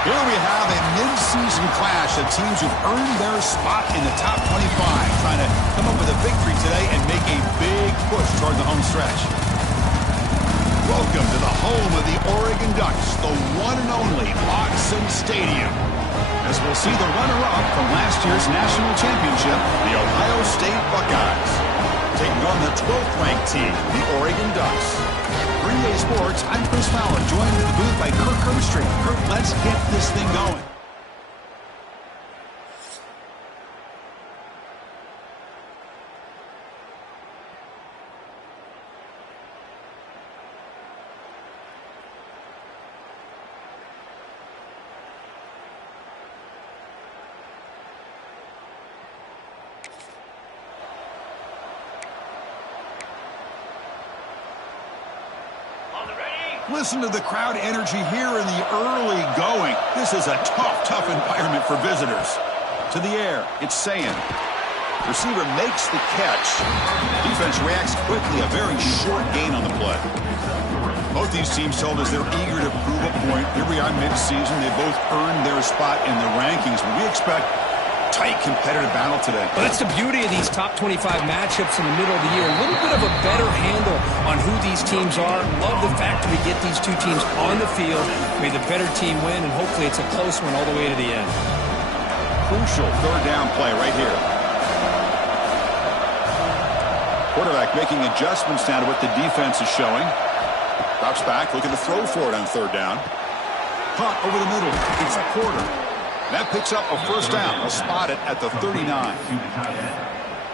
Here we have a mid-season clash of teams who've earned their spot in the top 25, trying to come up with a victory today and make a big push toward the home stretch. Welcome to the home of the Oregon Ducks, the one and only Autzen Stadium. As we'll see the runner-up from last year's national championship, the Ohio State Buckeyes, taking on the 12th-ranked team, the Oregon Ducks. For EA Sports, I'm Chris Fowler, joined in the booth by Kirk Herbstreit. Kirk, let's get this thing going. Listen to the crowd energy here in the early going. This is a tough environment for visitors. To the air, it's Sayin. Receiver makes the catch. Defense reacts quickly, a very short gain on the play. Both these teams told us they're eager to prove a point. Here we are mid-season. They both earned their spot in the rankings, but we expect tight competitive battle today. Well, that's the beauty of these top 25 matchups in the middle of the year. A little bit of a better handle on who these teams are. Love the fact that we get these two teams on the field. May the better team win, and hopefully it's a close one all the way to the end. Crucial third down play right here. Quarterback making adjustments now to what the defense is showing. Drops back, looking to throw for it on third down. Punt over the middle. It's a quarter. That picks up a first down. We'll spot it at the 39.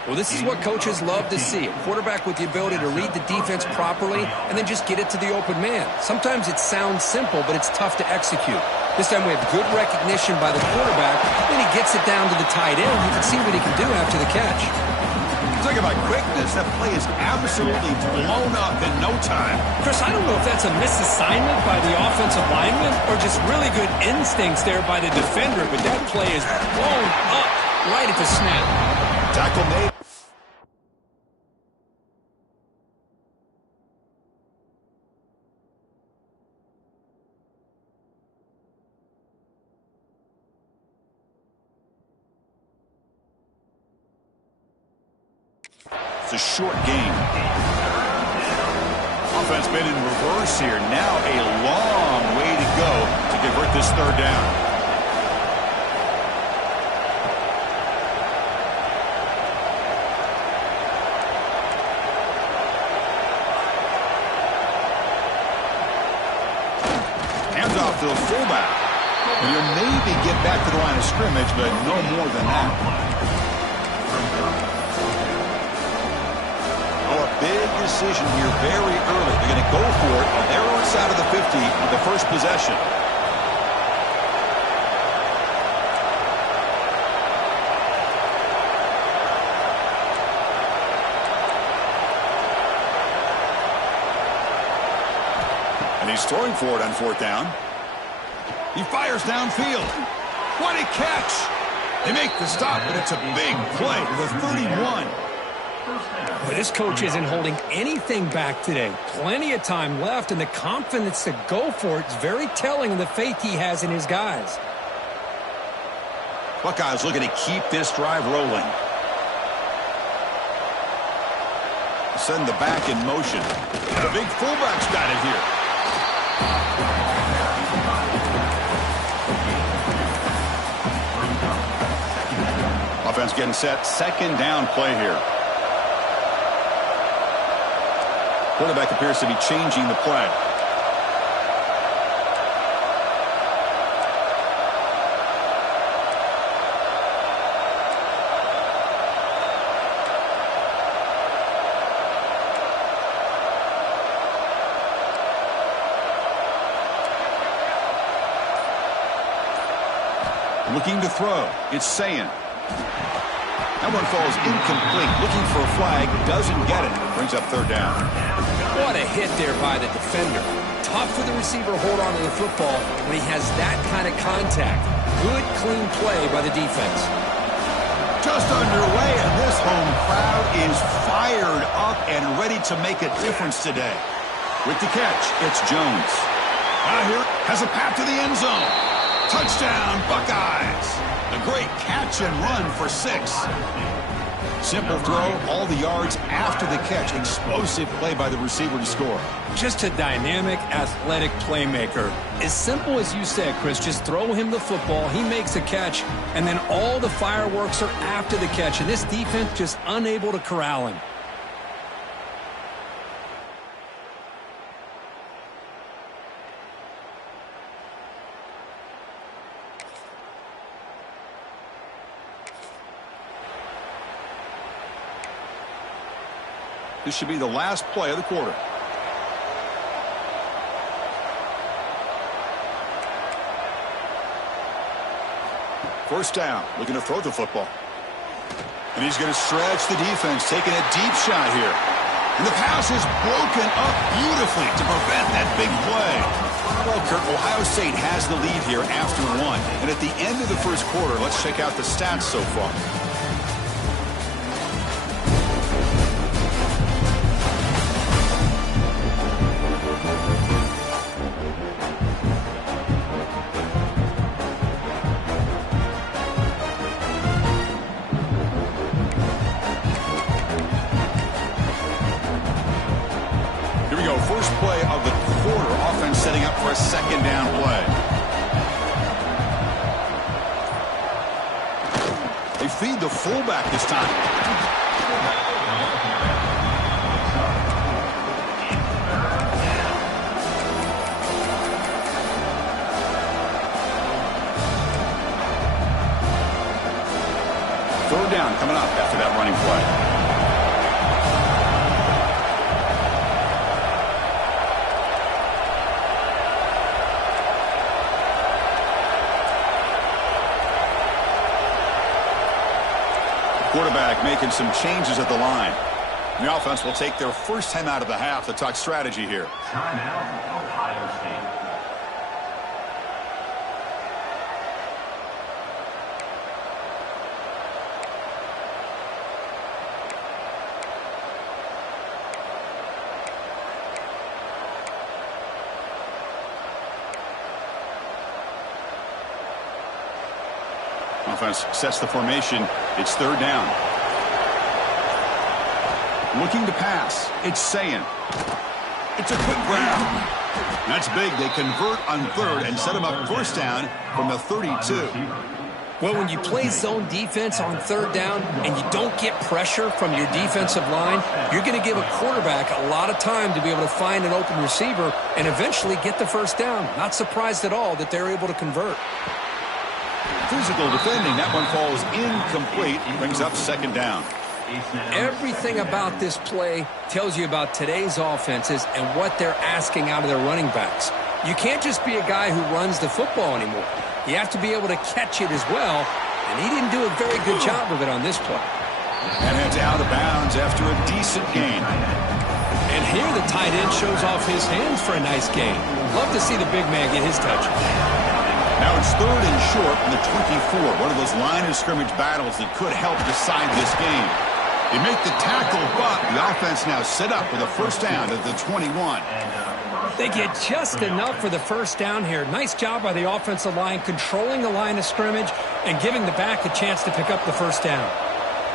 Well, this is what coaches love to see. A quarterback with the ability to read the defense properly and then just get it to the open man. Sometimes it sounds simple, but it's tough to execute. This time we have good recognition by the quarterback. Then he gets it down to the tight end. You can see what he can do after the catch. Talking about quickness, that play is absolutely blown up in no time. Chris, I don't know if that's a misassignment by the offensive lineman or just really good instincts there by the defender, but that play is blown up right at the snap. Tackle made. It's a short game. Offense been in reverse here. Now a long way to go to convert this third down. Hands off to the fullback. You maybe get back to the line of scrimmage, but no more than that. Big decision here very early. They're going to go for it on their own side of the 50 on the first possession. And he's throwing for it on fourth down. He fires downfield. What a catch! They make the stop, but it's a big play. The 31. Well, this coach isn't holding anything back today. Plenty of time left, and the confidence to go for it is very telling of the faith he has in his guys. Buckeyes looking to keep this drive rolling. Send the back in motion. The big fullback's got it here. Offense getting set. Second down play here. Quarterback appears to be changing the play. Looking to throw. It's Sayin. That one falls incomplete. Looking for a flag. Doesn't get it. Brings up third down. What a hit there by the defender. Tough for the receiver to hold on to the football when he has that kind of contact. Good, clean play by the defense. Just underway, and this home crowd is fired up and ready to make a difference today. With the catch, it's Jones. Out here, has a path to the end zone. Touchdown, Buckeyes. A great catch and run for 6. Simple throw, all the yards after the catch. Explosive play by the receiver to score. Just a dynamic, athletic playmaker. As simple as you said, Chris, just throw him the football, he makes a catch, and then all the fireworks are after the catch, and this defense just unable to corral him. This should be the last play of the quarter. First down, looking to throw the football. And he's going to stretch the defense, taking a deep shot here. And the pass is broken up beautifully to prevent that big play. Well, Kirk, Ohio State has the lead here after 1. And at the end of the first quarter, let's check out the stats so far. First play of the quarter, offense setting up for a second down play. They feed the fullback this time. Third down coming up after that running play. Quarterback making some changes at the line. The offense will take their first time out of the half to talk strategy here. Timeout, Ohio State. Offense sets the formation. It's third down. Looking to pass. It's Sayin. It's a quick grab. That's big. They convert on third and set him up first down from the 32. Well, when you play zone defense on third down and you don't get pressure from your defensive line, you're going to give a quarterback a lot of time to be able to find an open receiver and eventually get the first down. Not surprised at all that they're able to convert. Physical defending. That one falls incomplete. Brings up second down. Everything about this play tells you about today's offenses and what they're asking out of their running backs. You can't just be a guy who runs the football anymore. You have to be able to catch it as well, and he didn't do a very good job of it on this play. And it's out of bounds after a decent gain. And here the tight end shows off his hands for a nice gain. Love to see the big man get his touch. Now it's third and short on the 24. One of those line of scrimmage battles that could help decide this game. They make the tackle, but the offense now set up with a first down at the 21. They get just enough for the first down here. Nice job by the offensive line, controlling the line of scrimmage and giving the back a chance to pick up the first down.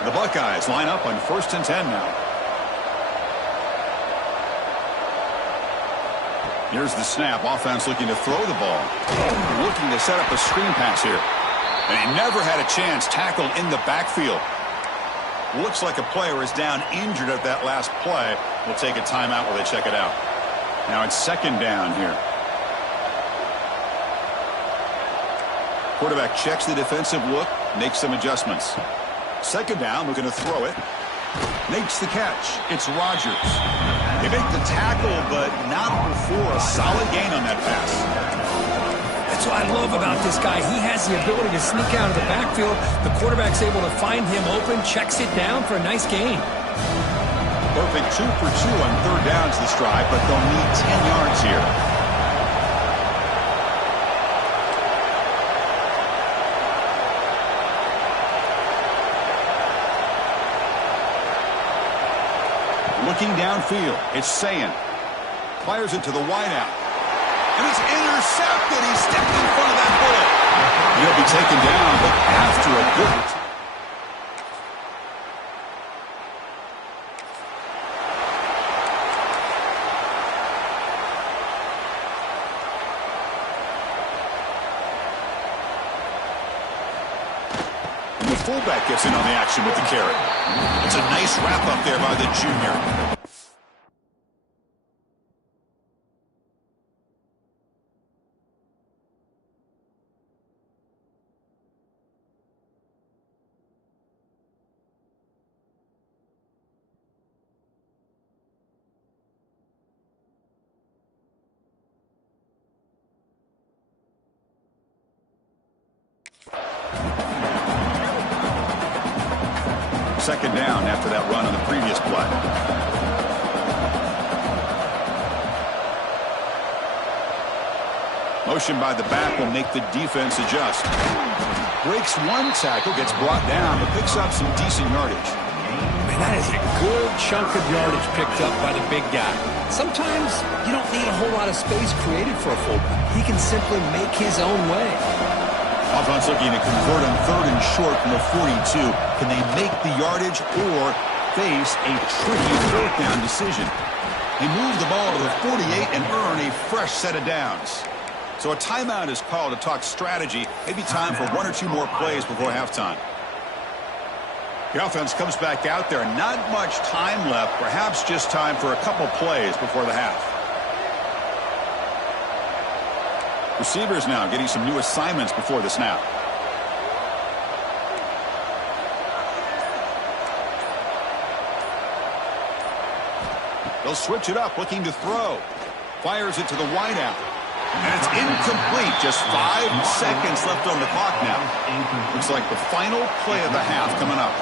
The Buckeyes line up on 1st and 10 now. Here's the snap. Offense looking to throw the ball. Looking to set up a screen pass here. And he never had a chance. Tackled in the backfield. Looks like a player is down injured at that last play. We'll take a timeout while they check it out. Now it's second down here. Quarterback checks the defensive look, makes some adjustments. Second down, looking to throw it. Makes the catch. It's Rodgers. They make the tackle, but not before a solid gain on that pass. That's what I love about this guy. He has the ability to sneak out of the backfield. The quarterback's able to find him open, checks it down for a nice gain. Perfect 2 for 2 on third downs this drive, but they'll need 10 yards here. Looking downfield, it's Sayin. Fires it to the wideout. And it's intercepted. He stepped in front of that bullet. be taken down, but after a good... The fullback gets in on the action with the carry. It's a nice wrap-up there by the junior. Second down after that run on the previous play. Motion by the back will make the defense adjust. Breaks one tackle, gets brought down, but picks up some decent yardage. Man, that is a good chunk of yardage picked up by the big guy. Sometimes you don't need a whole lot of space created for a fullback. He can simply make his own way. Offense looking to convert on 3rd and short from the 42. Can they make the yardage or face a tricky 4th down decision? They move the ball to the 48 and earn a fresh set of downs. So a timeout is called to talk strategy. Maybe time for 1 or 2 more plays before halftime. The offense comes back out there. Not much time left. Perhaps just time for a couple plays before the half. Receivers now getting some new assignments before the snap. They'll switch it up, looking to throw. Fires it to the wideout. And it's incomplete. Just 5 seconds left on the clock now. Looks like the final play of the half coming up.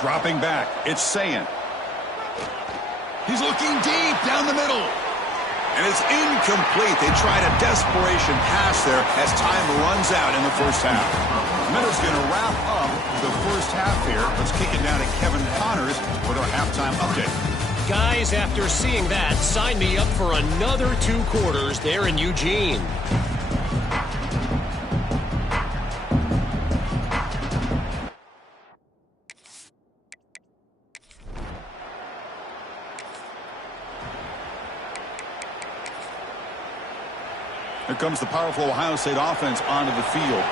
Dropping back, it's Sayin. He's looking deep down the middle. And it's incomplete. They tried a desperation pass there as time runs out in the first half. Minutes going to wrap up the first half here. Let's kick it down to Kevin Connors with our halftime update. Guys, after seeing that, sign me up for another 2 quarters there in Eugene. Here comes the powerful Ohio State offense onto the field.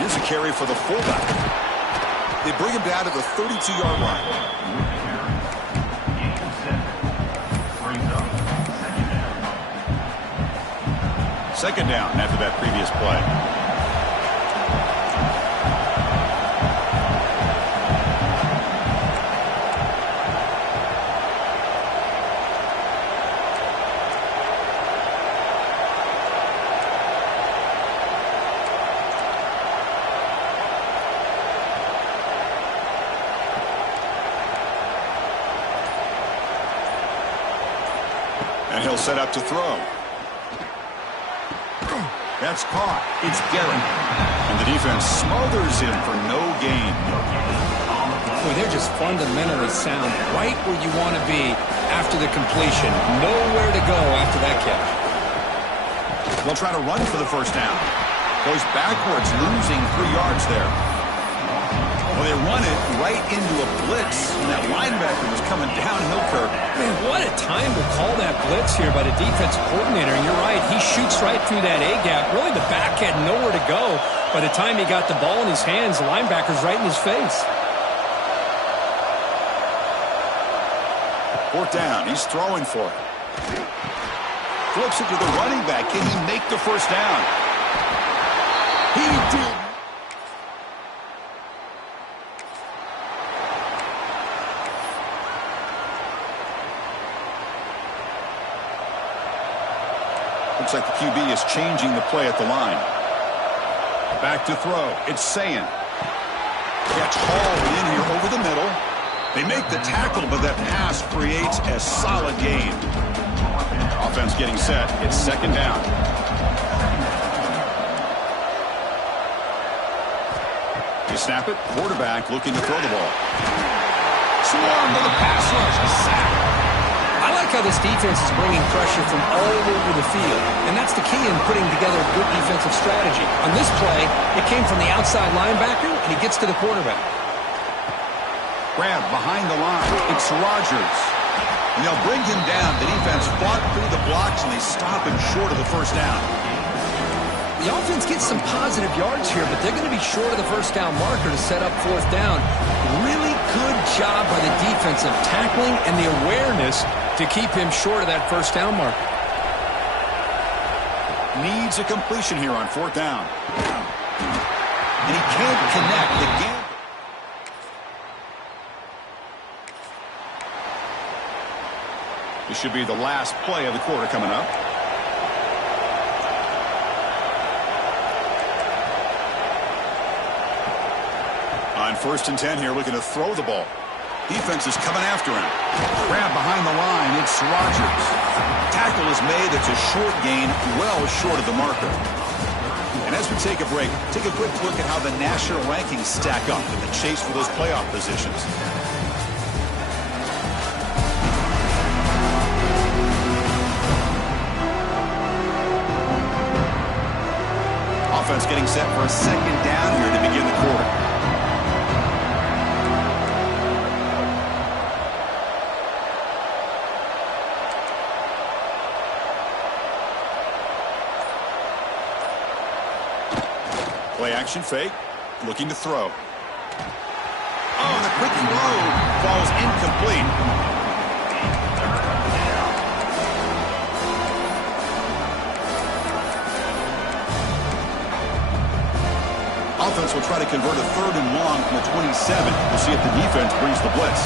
Here's a carry for the fullback. They bring him down to the 32-yard line. Second down after that previous play. And he'll set up to throw. That's caught. It's Garrett. And the defense smothers him for no gain. Boy, they're just fundamentally sound right where you want to be after the completion. Nowhere to go after that catch. They'll try to run for the first down. Goes backwards, losing 3 yards there. Well, they run it right into a blitz, and that linebacker was coming downhill, Kirk. Man, what a time to call that blitz here by the defensive coordinator. And you're right, he shoots right through that A-gap. Really, the back had nowhere to go. By the time he got the ball in his hands, the linebacker's right in his face. 4th down, he's throwing for it. Flips it to the running back. Can he make the first down? He did. Looks like the QB is changing the play at the line. Back to throw. It's Sayin. Gets hauled in here over the middle. They make the tackle, but that pass creates a solid gain. Offense getting set. It's second down. You snap it. Quarterback looking to throw the ball. Swarm with a pass rush. A sack. I like how this defense is bringing pressure from all over the field, and that's the key in putting together a good defensive strategy. On this play, it came from the outside linebacker, and he gets to the quarterback. Grab behind the line. It's Rodgers. And they'll bring him down. The defense fought through the blocks, and they stop him short of the first down. The offense gets some positive yards here, but they're going to be short of the first down marker to set up fourth down. Really good job by the defense of tackling and the awareness to keep him short of that first down marker. Needs a completion here on fourth down. And he can't connect the game. This should be the last play of the quarter coming up. On 1st and 10 here, looking to throw the ball. Defense is coming after him. Grab behind the line. It's Rodgers. Tackle is made. It's a short gain, well short of the marker. And as we take a break, take a quick look at how the national rankings stack up in the chase for those playoff positions. Offense getting set for a second down here to begin the quarter. Play action fake, looking to throw. Oh, the quick throw falls incomplete. Offense will try to convert a 3rd and long from the 27. We'll see if the defense brings the blitz.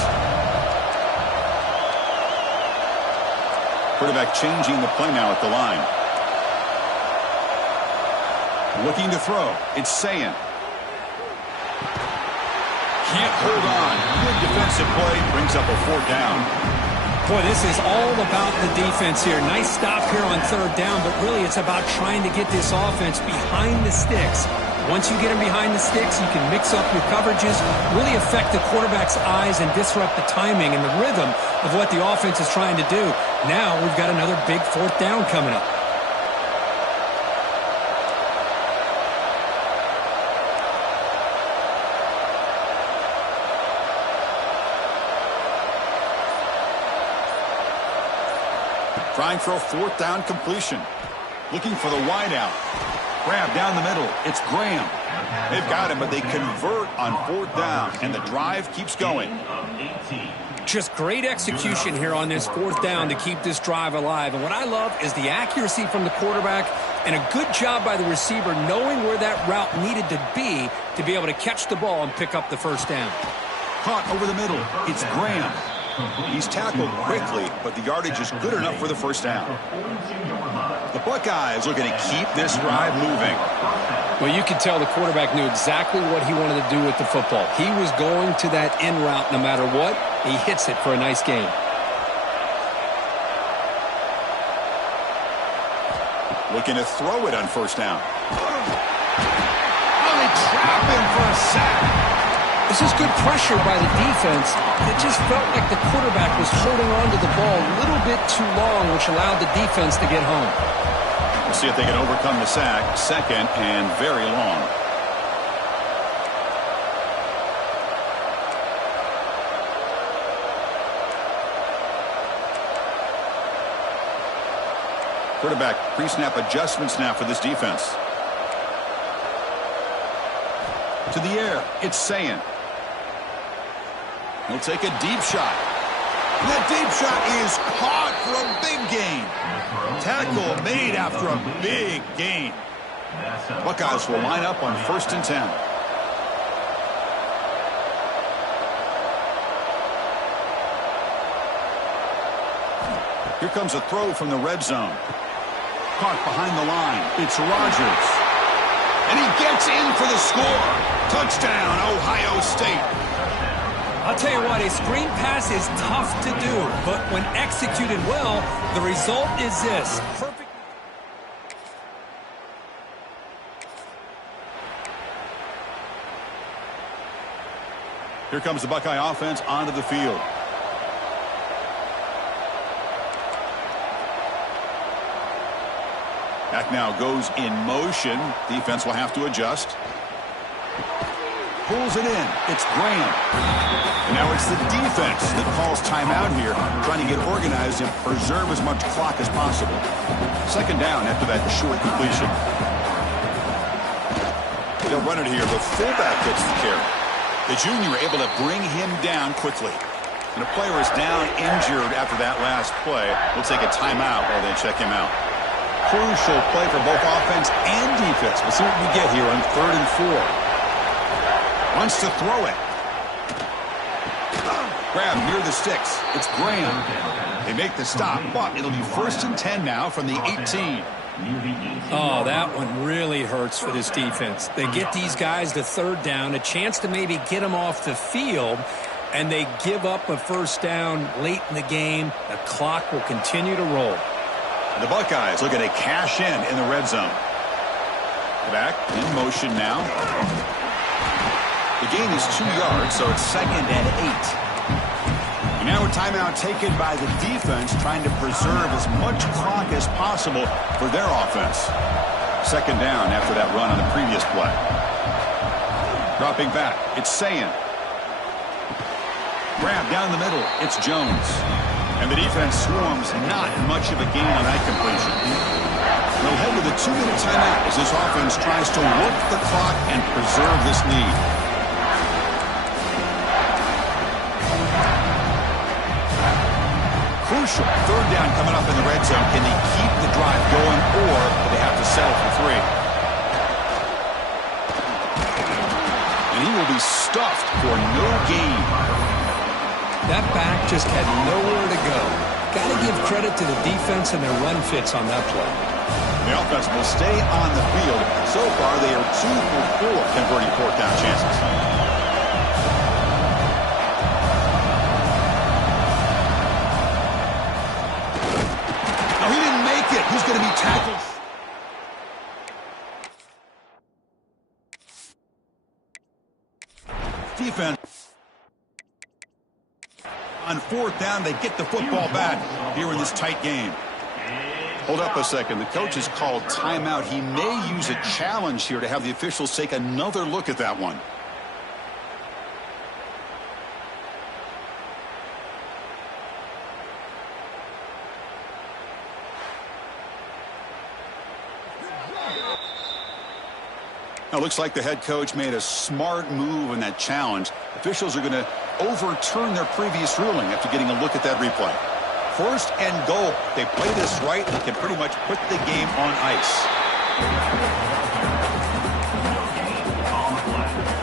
Quarterback changing the play now at the line. Looking to throw. It's Sayin. Can't hold on. Good defensive play. Brings up a 4th down. Boy, this is all about the defense here. Nice stop here on 3rd down, but really it's about trying to get this offense behind the sticks. Once you get them behind the sticks, you can mix up your coverages, really affect the quarterback's eyes and disrupt the timing and the rhythm of what the offense is trying to do. Now we've got another big 4th down coming up. Trying for a 4th down completion. Looking for the wideout. Grab down the middle. It's Graham. They've got him, but they convert on 4th down, and the drive keeps going. Just great execution here on this 4th down to keep this drive alive. And what I love is the accuracy from the quarterback and a good job by the receiver knowing where that route needed to be able to catch the ball and pick up the first down. Caught over the middle. It's Graham. He's tackled quickly, but the yardage is good enough for the first down. The Buckeyes looking to keep this drive moving. Well, you could tell the quarterback knew exactly what he wanted to do with the football. He was going to that in route no matter what. He hits it for a nice gain. Looking to throw it on 1st down. Oh, they trap him for a sack. This is good pressure by the defense. It just felt like the quarterback was holding on to the ball a little bit too long, which allowed the defense to get home. We'll see if they can overcome the sack. 2nd and very long. Quarterback pre-snap adjustments now for this defense. To the air. It's Sayin. He'll take a deep shot. And that deep shot is caught for a big gain. Tackle made after a big gain. Buckeyes will line up on 1st and 10. Here comes a throw from the red zone. Caught behind the line. It's Rodgers. And he gets in for the score. Touchdown, Ohio State. I'll tell you what, a screen pass is tough to do, but when executed well, the result is this. Perfect. Here comes the Buckeye offense onto the field. Back now goes in motion. Defense will have to adjust. Pulls it in. It's Graham. And now it's the defense that calls timeout here, trying to get organized and preserve as much clock as possible. Second down after that short completion. They'll run it here. The fullback gets the carry. The junior able to bring him down quickly. And a player is down injured after that last play. We'll take a timeout while they check him out. Crucial play for both offense and defense. We'll see what we get here on 3rd and 4. Wants to throw it. Grab near the sticks. It's Graham. They make the stop, but it'll be 1st and 10 now from the 18. Oh, that one really hurts for this defense. They get these guys to 3rd down, a chance to maybe get them off the field, and they give up a 1st down late in the game. The clock will continue to roll. The Buckeyes looking to cash in the red zone. Back in motion now. The gain is 2 yards, so it's 2nd and 8. And now a timeout taken by the defense, trying to preserve as much clock as possible for their offense. 2nd down after that run on the previous play. Dropping back, it's Sayin. Grab down the middle, it's Jones. And the defense swarms not much of a gain on that completion. They'll head with a 2-minute timeout as this offense tries to work the clock and preserve this lead. Crucial 3rd down coming up in the red zone. Can they keep the drive going, or do they have to settle for 3? And he will be stuffed for no gain. That back just had nowhere to go. Got to give credit to the defense and their run fits on that play. The offense will stay on the field. So far, they are 2 for 4 converting 4th down chances. Now, he didn't make it. He's going to be tackled. Defense. On 4th down, they get the football back here in this tight game. Hold up a second. The coach has called timeout. He may use a challenge here to have the officials take another look at that one. Now, looks like the head coach made a smart move in that challenge. Officials are going to overturn their previous ruling after getting a look at that replay. 1st and goal. They play this right, they can pretty much put the game on ice.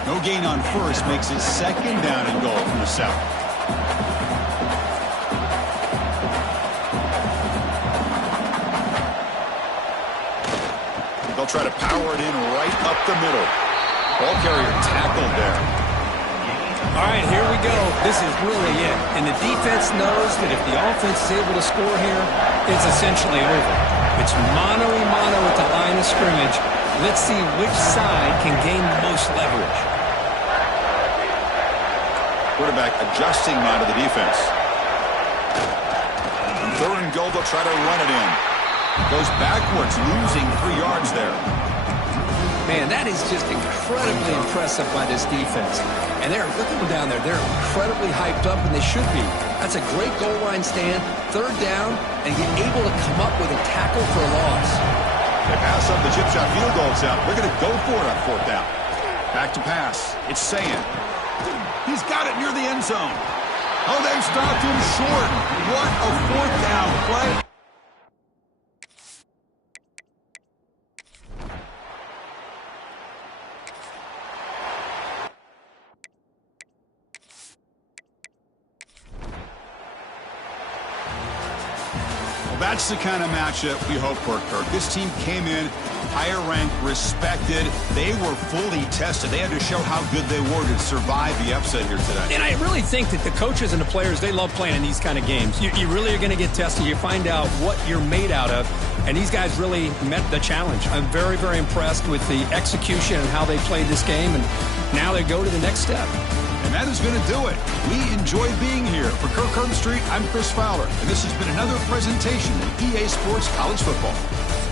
No gain on 1st makes it 2nd down and goal from the 7. They'll try to power it in right up the middle. Ball carrier tackled there. All right, here we go. This is really it. And the defense knows that if the offense is able to score here, it's essentially over. It's mano-a-mano at the line of scrimmage. Let's see which side can gain the most leverage. Quarterback adjusting now to the defense. On 3rd and goal, they'll try to run it in. Goes backwards, losing 3 yards there. Man, that is just incredibly impressive by this defense. And they're looking down there. They're incredibly hyped up, and they should be. That's a great goal line stand, 3rd down, and get able to come up with a tackle for a loss. They pass up the chip shot field goal attempt. They're going to go for it on 4th down. Back to pass. It's Sayin. He's got it near the end zone. Oh, they've stopped him short. What a 4th down play. Well, that's the kind of matchup we hope for, Kirk. This team came in higher ranked, respected. They were fully tested. They had to show how good they were to survive the upset here today. And I really think that the coaches and the players, they love playing in these kind of games. You really are going to get tested. You find out what you're made out of. And these guys really met the challenge. I'm very, very impressed with the execution and how they played this game. And now they go to the next step. And that is going to do it. We enjoy being here. For Kirk Herbstreit, I'm Chris Fowler. And this has been another presentation of EA Sports College Football.